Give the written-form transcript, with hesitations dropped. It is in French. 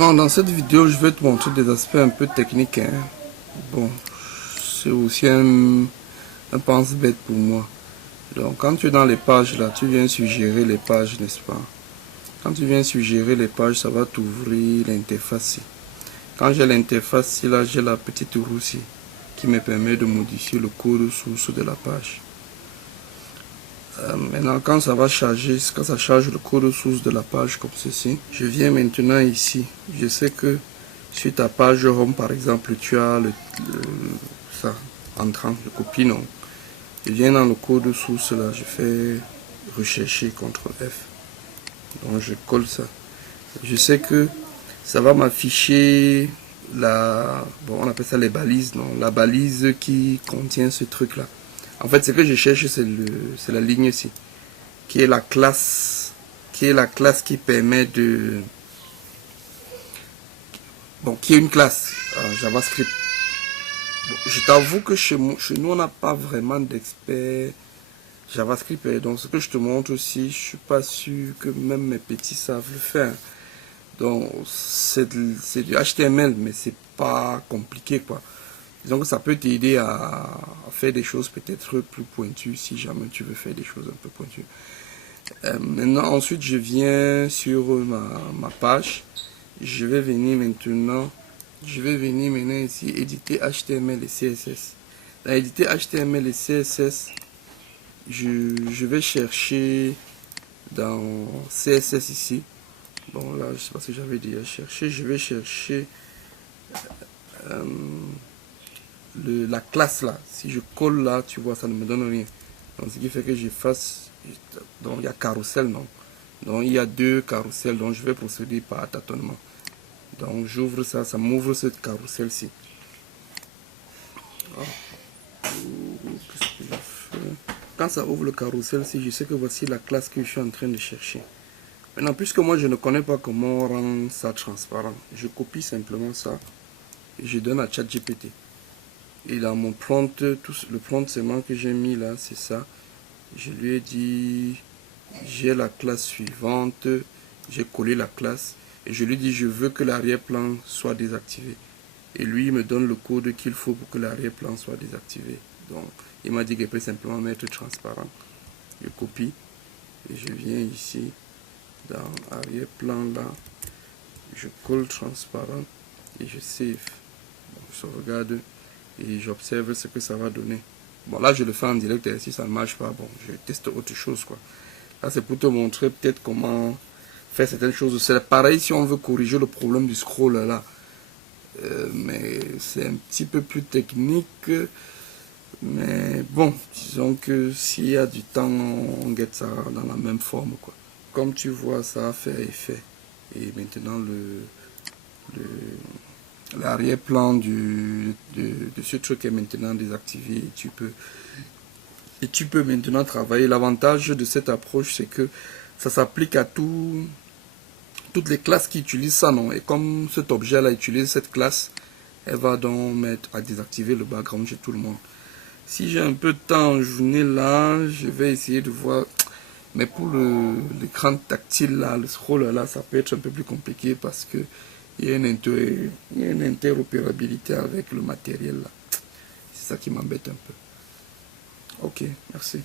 Dans cette vidéo, je vais te montrer des aspects un peu techniques. Hein. Bon, c'est aussi un pense-bête pour moi. Donc, quand tu es dans les pages, là, tu viens suggérer les pages, n'est-ce pas? Quand tu viens suggérer les pages, ça va t'ouvrir l'interface ici. Quand j'ai l'interface ici, là, j'ai la petite roue ici qui me permet de modifier le code source de la page. Maintenant, quand ça va charger, quand ça charge le code source de la page comme ceci, je viens maintenant ici. Je sais que sur ta page home, par exemple, tu as ça entrant, le copie non. Je viens dans le code source là, je fais rechercher CTRL F. Donc je colle ça. Je sais que ça va m'afficher on appelle ça les balises, non, la balise qui contient ce truc là. En fait, ce que je cherche, c'est la ligne ici, qui est la classe qui permet de, qui est une classe JavaScript. Bon, je t'avoue que chez nous, on n'a pas vraiment d'experts JavaScript, donc ce que je te montre aussi, je suis pas sûr que même mes petits savent le faire. Donc c'est du HTML, mais c'est pas compliqué quoi. Donc ça peut t'aider à faire des choses peut-être plus pointues si jamais tu veux faire des choses un peu pointues. Maintenant, ensuite, je viens sur ma page. Je vais venir maintenant ici, éditer HTML et CSS. Dans éditer HTML et CSS, je vais chercher dans CSS ici. Bon, là, je sais pas si j'avais déjà cherché. Je vais chercher la classe là. Si je colle là, tu vois, ça ne me donne rien. Donc, ce qui fait que j'efface. Donc, il y a carrousel, non. Donc, il y a deux carousels. Donc, je vais procéder par tâtonnement. Donc, j'ouvre ça, ça m'ouvre ce carrousel-ci. Oh. Qu'est-ce que je fais? Quand ça ouvre le carrousel-ci, je sais que voici la classe que je suis en train de chercher. Maintenant, puisque moi, je ne connais pas comment rendre ça transparent, je copie simplement ça et je donne à ChatGPT. Et dans mon prompt, le prompt que j'ai mis là, c'est ça. Je lui ai dit, j'ai la classe suivante, j'ai collé la classe et je lui dis, je veux que l'arrière-plan soit désactivé. Et lui, il me donne le code qu'il faut pour que l'arrière-plan soit désactivé. Donc, il m'a dit qu'il peut simplement mettre transparent. Je copie et je viens ici, dans arrière-plan là, je colle transparent et je save. Bon, je sauvegarde et j'observe ce que ça va donner. Bon, là, je le fais en direct et si ça ne marche pas, bon, je teste autre chose, quoi. Là, c'est pour te montrer peut-être comment faire certaines choses. C'est pareil si on veut corriger le problème du scroll, là. Mais c'est un petit peu plus technique. Mais bon, disons que s'il y a du temps, on guette ça dans la même forme, quoi. Comme tu vois, ça a fait effet. Et maintenant, l'arrière-plan de ce truc est maintenant désactivé et tu peux maintenant travailler. L'avantage de cette approche, c'est que ça s'applique à toutes les classes qui utilisent ça, non? Et comme cet objet là utilise cette classe, elle va donc mettre à désactiver le background chez tout le monde. Si j'ai un peu de temps en journée là, je vais essayer de voir. Mais pour l'écran tactile là, le scroll là, ça peut être un peu plus compliqué parce que il y a une interopérabilité avec le matériel là. C'est ça qui m'embête un peu. Ok, merci.